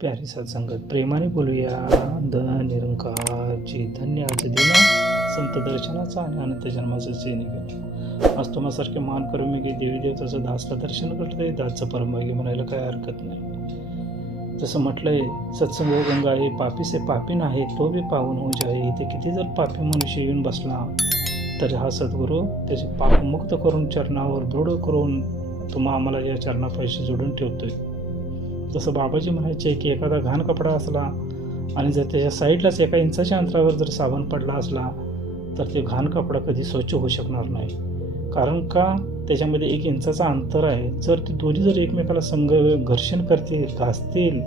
प्यारी सत्संगत प्रेमाने बोलूया निरंकारची धन्य आज दिन संत दर्शनाचा आणि अनंत जन्माचं निघेल. आज तुम्हासारखे मान करून मी देवी देवताचं दासला दर्शन करतोय. दासचं परमभाग्य म्हणायला काय हरकत नाही. जसं म्हटलंय सत्संग गंगा आहे, पापी से पापी नाही तो बी पावन हो जाए. इथे किती जर पापी मनुष्य येऊन बसला तर हा सद्गुरू त्याचे पाप मुक्त करून चरणावर दृढ करून आम्हाला या चरणापाशी जोडून ठेवतोय. जसं बाबाजी म्हणायचे की एखादा घाण कपडा असला आणि जर त्याच्या साईडलाच एका इंचाच्या अंतरावर जर साबण पडला असला तर ते घाण कपडा कधी स्वच्छ होऊ शकणार नाही. कारण का त्याच्यामध्ये 1 इंचाचा अंतर आहे. जर ते दोन्ही जर एकमेकाला घर्षण करतील, घासतील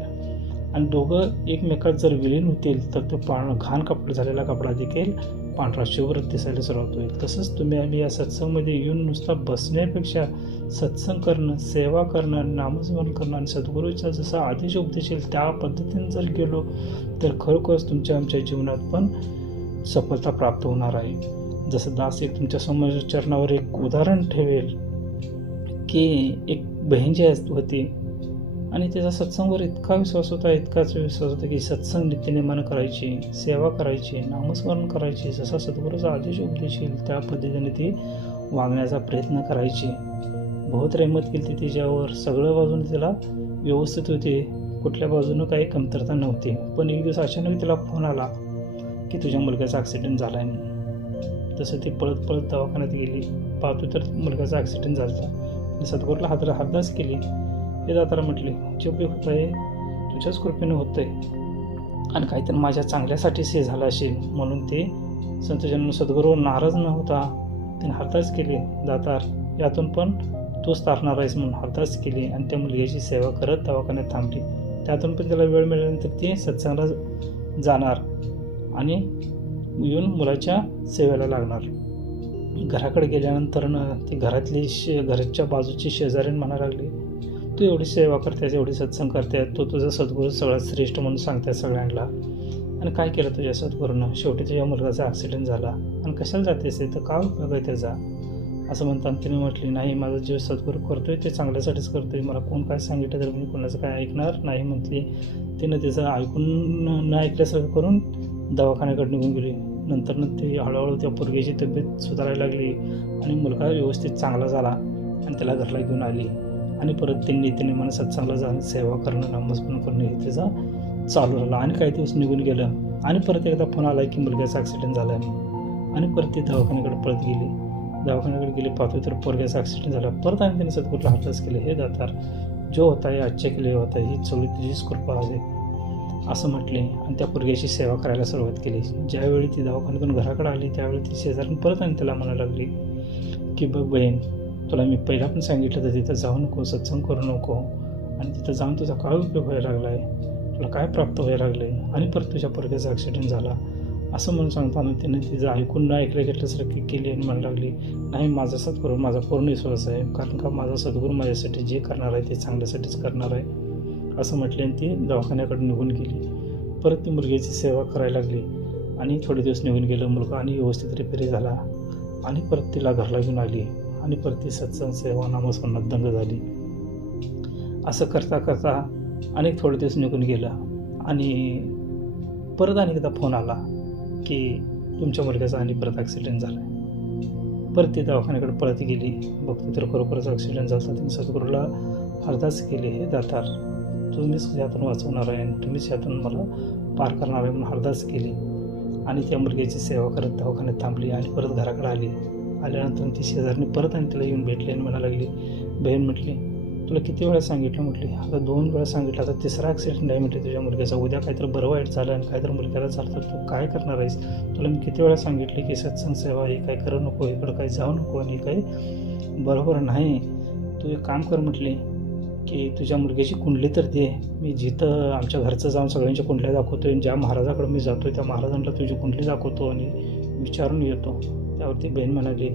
आणि दोघं एकमेकात जर विलीन होतील तर तो घाण कपडा झालेला कपडा देखील पांढरा शुभ्र दिसायला सुरुवात होईल. तसंच आम्ही या सत्संगमध्ये येऊन नुसता बसण्यापेक्षा सत्संग करणं, सेवा करणं, नामस्मरण करणं आणि सद्गुरूचा जसा आदेश उपदेश येईल त्या पद्धतीने जर गेलो तर खरोखरच आमच्या जीवनात पण सफलता प्राप्त होणार आहे. जसं दास एक तुमच्या समोर चरणावर एक उदाहरण ठेवेल की एक बहीण जी होती आणि त्याचा सत्संगवर इतका विश्वास होता, इतकाच विश्वास होता की सत्संग नित्यनेमानं करायची, सेवा करायची, नामस्मरण करायची. जसा सद्गुरूचा आदेश उपदेश येईल त्या पद्धतीने ती वागण्याचा प्रयत्न करायची. बहुत रहमत केली तिच्यावर. सगळ्या बाजूने तिला व्यवस्थित होते, कुठल्या बाजूनं काही कमतरता नव्हती. पण एक दिवस अचानक तिला फोन आला की तुझ्या मुलग्याचा ॲक्सिडेंट झाला आहे. तसं ती पळत दवाखान्यात गेली. पाहतो तर मुलग्याचा ॲक्सिडेंट झाला. सद्गुरूला हातदास केली. हे दाताला म्हटले जे बी होत आहे तुझ्याच कृपेनं होत आहे आणि काहीतरी माझ्या चांगल्यासाठीच हे झालं असेल म्हणून ते संतजन सद्गुरू नाराज न होता त्याने हरदास केली. दातार यातून पण तूच तारणार आहेस म्हणून हरदास केली आणि त्या मुलग्याची सेवा करत दवाखान्यात थांबली. त्यातून पण त्याला वेळ मिळाल्यानंतर ते सत्संगाला जाणार आणि येऊन मुलाच्या सेवेला लागणार. घराकडे गेल्यानंतर ती घराच्या बाजूची शेजारीण म्हणायला लागली तू एवढी सेवा करतेस, एवढी सत्संग करते, तो तुझा सद्गुरू सगळ्यात श्रेष्ठ म्हणून सांगते सगळ्यांना आणि काय केलं तुझ्या सद्गुरूनं? शेवटी तुझ्या मुलगाचा ॲक्सिडेंट झाला आणि कशाला जातेस तर काय उपयोग आहे त्याचा असं म्हणताना तिने म्हटली नाही माझा जे सद्गुरू करतोय ते चांगल्यासाठीच करतोय. मला कोण काय सांगितलं तर मी कोणाचं काय ऐकणार नाही म्हटली. तिनं त्याचं ऐकून न ऐकल्यासारखं करून दवाखान्याकडे निघून गेली. नंतर ती हळूहळू त्या पोरगीची तब्येत सुधारायला लागली आणि मुलगा व्यवस्थित चांगला झाला आणि त्याला घरला घेऊन आली आणि परत त्यांनी मला सत्संगाला जाणं, सेवा करणं, नामस्मरण करणं हे त्याचा चालू राहिला. आणि काही दिवस निघून गेलं आणि परत एकदा फोन आला की मुलग्याचा ॲक्सिडेंट झाला आहे आणि परत ती दवाखान्याकडे पळत गेली. दवाखान्याकडे गेली पाहतो तर पोरग्याचा ॲक्सिडेंट झाला. परत आणि त्यांनी सद्गुरूला हातदास केले. हे दातार जो होता आहे आजच्या केले होता ही सगळी तुझीच कृपा आहे असं म्हटले आणि त्या पोरग्याची सेवा करायला सुरुवात केली. ज्यावेळी ती दवाखान्यातून घराकडे आली त्यावेळी ती शेजारून परत आणि त्याला म्हणायला लागली की बघ बहीण तुला मी पहिला पण सांगितलं तर तिथं जाऊ नको, सत्संग करू नको आणि तिथं जाऊन तुझा काय उपयोग व्हायला लागला आहे, तुला काय प्राप्त व्हायला लागलं आहे आणि परत तुझ्या पोरग्याचा ॲक्सिडेंट झाला असं म्हणून सांगताना तिने तिचं ऐकून न ऐकलं घेतल्यासारखी केली आणि म्हणायला लागली नाही माझा सद्गुरू माझा पूर्ण विश्वास आहे कारण का माझा सद्गुरू माझ्यासाठी जे करणार आहे ते चांगल्यासाठीच करणार आहे असं म्हटले आणि ती दवाखान्याकडे निघून गेली. परत ती मुलग्याची सेवा करायला लागली आणि थोडे दिवस निघून गेलं. मुलगा आणि व्यवस्थित रिपेरी झाला आणि परत तिला घरला घेऊन आली आणि परत ती सत्संग सेवा नामस्मरणात दंग झाली. असं करता करता अनेक थोडे दिवस निघून गेलं आणि परत अनेकदा फोन आला की तुमच्या मुलग्याचा आणि परत ॲक्सिडेंट झाला आहे. परत ती दवाखान्याकडे पळत गेली. बघतो तर खरोखरच ॲक्सिडेंट झाला. तिने सद्गुरूला अरदास केली हे दातार तुम्हीच यातून वाचवणार आहे आणि तुम्हीच यातून मला पार करणार आहे म्हणून अरदास केली आणि त्या मुलग्याची सेवा करत दवाखान्यात थांबली आणि परत घराकडे आली. आल्यानंतर ती शेजारने परत आणि तिला येऊन भेटली आणि म्हणायला लागली बहीण म्हटली तुला किती वेळा सांगितलं म्हटली आता 2 वेळा सांगितलं आता 3रा ॲक्सिडेंट आहे म्हटली तुझ्या मुलग्याचा. उद्या काहीतरी बरं वाईट झालं आणि काहीतरी मुलग्याला झालं तर तू काय करणार आहेस? तुला मी किती वेळा सांगितले की सत्संग सेवा हे काय करू नको, इकडं काही जाऊ नको आणि काही बरोबर नाही. तू एक काम कर म्हटली की तुझ्या मुलग्याची कुंडली तर दे. मी जिथं आमच्या घरचं जाऊन सगळ्यांच्या कुंडल्या दाखवतो आणि ज्या महाराजाकडे मी जातो त्या महाराजांना तुझी कुंडली दाखवतो आणि विचारून येतो. त्यावरती बहीण म्हणाली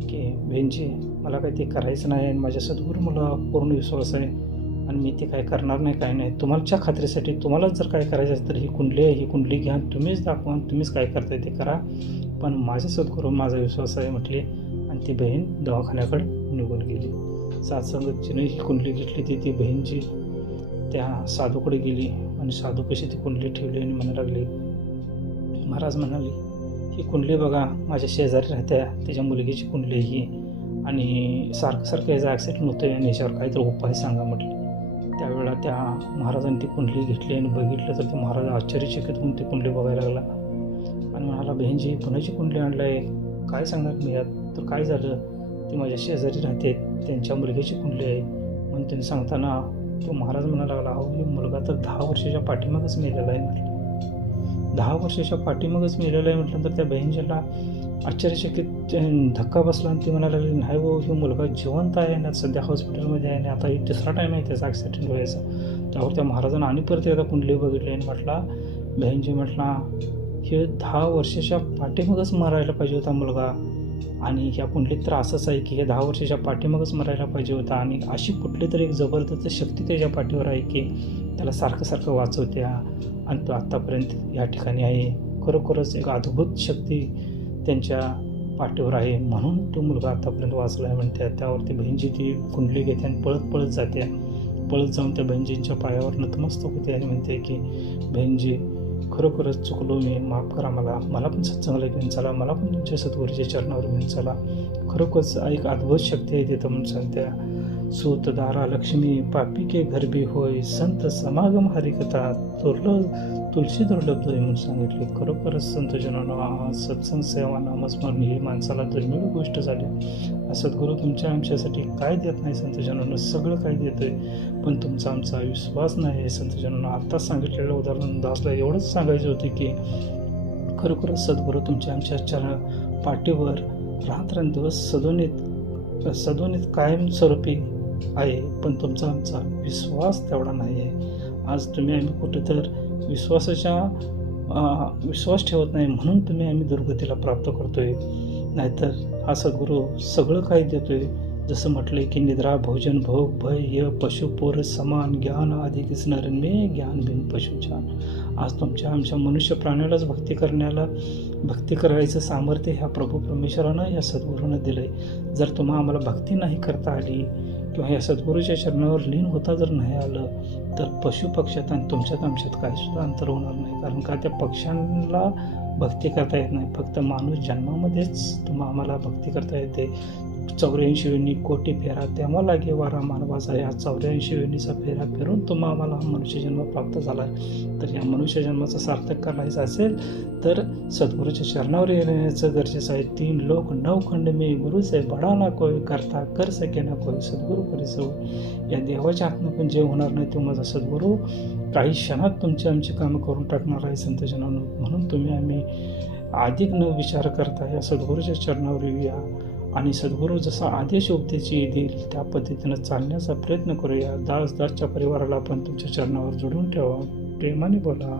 की बहीणजी मला काही ते करायचं नाही आणि माझ्या सद्गुरू मला पूर्ण विश्वास आहे आणि मी ते काय करणार नाही काय नाही. तुम्हाच्या खात्रीसाठी तुम्हाला जर काय करायचं असेल तर ही कुंडली घ्या, तुम्हीच दाखवा, तुम्हीच काय करताय ते करा, पण माझ्या सद्गुरू माझा विश्वास आहे म्हटले आणि ती बहीण दवाखान्याकडे निघून गेली. सातसंगतजीने ही कुंडली घेतली ती बहीणची त्या साधूकडे गेली आणि साधूपाशी ती कुंडली ठेवली आणि म्हणू लागली, महाराज म्हणाले, ही कुंडली बघा, माझ्या शेजारी राहत्या, त्याच्या मुलगीची कुंडली ही, आणि सारखं सारखं याचा ॲक्सिडेंट होतं आहे आणि याच्यावर काहीतरी उपाय सांगा म्हटले. त्यावेळेला त्या महाराजांनी ती कुंडली घेतली आणि बघितलं तर ते महाराज आश्चर्यचकित होऊन ती कुंडली बघायला लागला आणि म्हणाला, बहीणजी कुणाची कुंडली आणलं आहे, काय सांगणार मी यात? तर काय झालं, ती माझ्या शेजारी राहते, त्यांच्या मुलगीची कुंडली आहे म्हणून त्यांनी सांगताना तो महाराज म्हणायला लागला, अहो ही मुलगा तर 10 वर्षाच्या पाठीमागच मेलेला आहे म्हटलं. 10 वर्षाच्या पाठीमागच मेलेला आहे म्हटल्यानंतर त्या बहीणजीला आश्चर्यचकित धक्का बसला आणि ती म्हणायला लागली, नाही हो, ही मुलगा जिवंत आहे ना, सध्या हॉस्पिटलमध्ये आहे आणि आता ही 3रा टाईम आहे त्याचा ॲक्सिडेंट व्हायचा. त्यावर त्या महाराजांना आणि परत एकदा कुंडली बघितली आणि म्हटला, बहीणजी म्हटला, हे 10 वर्षाच्या पाठीमागच मरायला पाहिजे होता मुलगा, आणि ह्या कुंडलीत तर असंच आहे की हे 10 वर्षाच्या पाठीमागच मरायला पाहिजे होता, आणि अशी कुठली तरी एक जबरदस्त शक्ती त्याच्या पाठीवर आहे की त्याला सारखं सारखं वाचवत्या आणि तो आत्तापर्यंत या ठिकाणी आहे. खरोखरच एक अद्भुत शक्ती त्यांच्या पाठीवर आहे, म्हणून तो मुलगा आत्तापर्यंत वाचला आहे म्हणते. त्यावरती बहीणजी ती कुंडली घेते आणि पळत जाते. पळत जाऊन त्या बहीणजींच्या पायावर नतमस्तक होते आणि म्हणते की, बहीणजी खरोखरच चुकलो मी, माफ करा मला पण सत्संगाला घेऊन चला, मला पण तुमच्या सद्गुरूच्या चरणावर घेऊन चला. खरोखरच एक अद्भुत शक्ती आहे तिथं म्हणून सांगत्या. सूत दारा लक्ष्मी पापी के घर भी होय, संत समागम हरिकथा तुलसी दुर्लभ होय म्हणून सांगितले. खरोखरच संतजनांनो, सत्संग सेवा नामस्मरण ही माणसाला दुर्मिळ गोष्ट झाली. सद्गुरू तुमच्या आमच्यासाठी काय देत नाही संतजनांनो, सगळं काय देतोय, पण तुमचा आमचा विश्वास नाही आहे संतजनांनो. आत्ताच सांगितलेलं उदाहरण दासला एवढंच सांगायचं होते की खरोखरच सद्गुरू तुमच्या आमच्या पाठीवर रात्रंदिवस सदोनित कायमस्वरूपी आहे, पण तुमचा आमचा विश्वास तेवढा नाही आहे. आज तुम्ही आम्ही कुठे तर विश्वास ठेवत नाही, म्हणून आम्ही दुर्गतीला प्राप्त करतोय. नाहीतर हा सद्गुरू सगळं काही देतोय. जसं म्हटलंय की निद्रा भोजन भोग भय य पशुपोर समान, ज्ञान आधी किसणार मे ज्ञान बिन पशुछान. आज तुमच्या आमच्या मनुष्य प्राण्यालाच भक्ती करायचं सामर्थ्य ह्या प्रभू परमेश्वरानं या सद्गुरूनं दिलं आहे. जर तुम्हाला आम्हाला भक्ती नाही करता आली किंवा या सद्गुरूच्या चरणावर लीन होता जर नाही आलं, तर पशुपक्षात आणि तुमच्यात आमच्यात काही सुद्धा अंतर होणार नाही. कारण का त्या पक्ष्यांना भक्ती करता येत नाही, फक्त माणूस जन्मामध्येच आम्हाला भक्ती करता येते. 84 वेणी कोटी फेरा तेव्हा लागे वारा मानवाचा. या 84 वेणीचा फेरा फिरून आम्हाला हा मनुष्यजन्म प्राप्त झाला आहे. तर या मनुष्यजन्माचा सार्थक करायचं असेल तर सद्गुरूच्या चरणावर येण्याचं गरजेचं आहे. 3 लोक 9 खंड मी गुरु से बडा ना कोई, करता कर सके ना कोई, सद्गुरू परिसव. या देवाच्या हातनं पण जे होणार नाही तो माझा सद्गुरू काही क्षणात तुमची आमची कामं करून टाकणार आहे संतजनांनो. म्हणून आम्ही अधिक न विचार करता या सद्गुरूच्या चरणावर येऊया आणि सद्गुरू जसा आदेश उपदेश देईल त्या पद्धतीनं चालण्याचा प्रयत्न करूया. दासच्या परिवाराला आपण तुमच्या चरणावर जोडून ठेवा. प्रेमाने बोला.